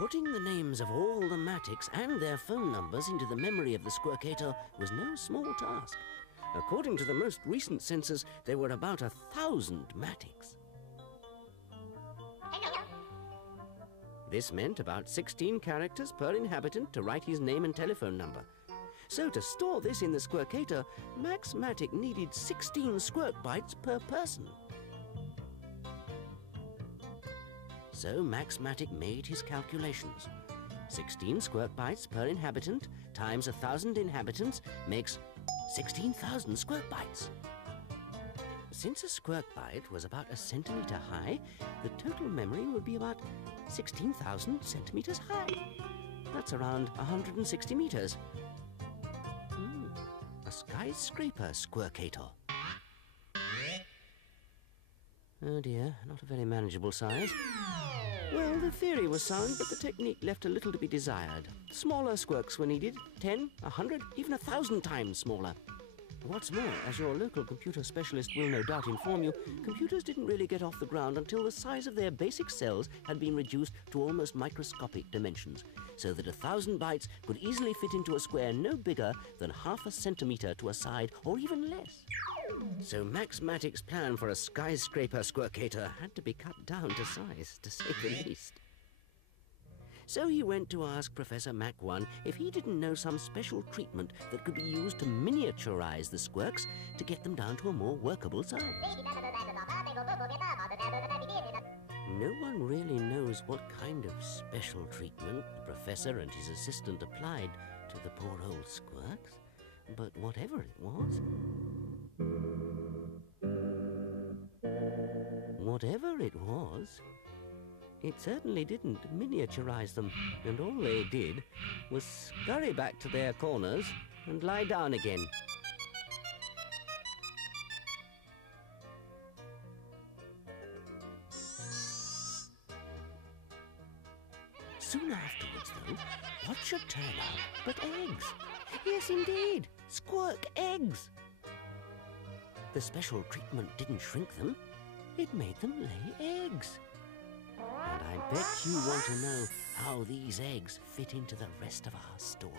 Putting the names of all the Matics and their phone numbers into the memory of the SQUIRKATOR was no small task. According to the most recent census, there were about 1,000 Matics. This meant about 16 characters per inhabitant to write his name and telephone number. So to store this in the SQUIRKATOR, MAX MATIC needed 16 squirk bytes per person. So MAX MATIC made his calculations. 16 squirk bytes per inhabitant times 1,000 inhabitants makes 16,000 squirk bytes. Since a squirk byte was about a centimeter high, the total memory would be about 16,000 centimeters high. That's around 160 meters. A skyscraper SQUIRKATOR. Oh dear, not a very manageable size. Well, the theory was sound, but the technique left a little to be desired. Smaller squirks were needed, 10, 100, even 1,000 times smaller. What's more, as your local computer specialist will no doubt inform you, computers didn't really get off the ground until the size of their basic cells had been reduced to almost microscopic dimensions, so that 1,000 bytes could easily fit into a square no bigger than half a centimeter to a side, or even less. So MAX MATIC's plan for a skyscraper SQUIRKATOR had to be cut down to size, to say the least. So he went to ask Professor Mach 1 if he didn't know some special treatment that could be used to miniaturize the squirks to get them down to a more workable size. No one really knows what kind of special treatment the professor and his assistant applied to the poor old squirks, but whatever it was, it certainly didn't miniaturize them, and all they did was scurry back to their corners and lie down again. Soon afterwards, though, what should turn up but eggs? Yes, indeed, squirk eggs! The special treatment didn't shrink them, it made them lay eggs. And I bet you want to know how these eggs fit into the rest of our story.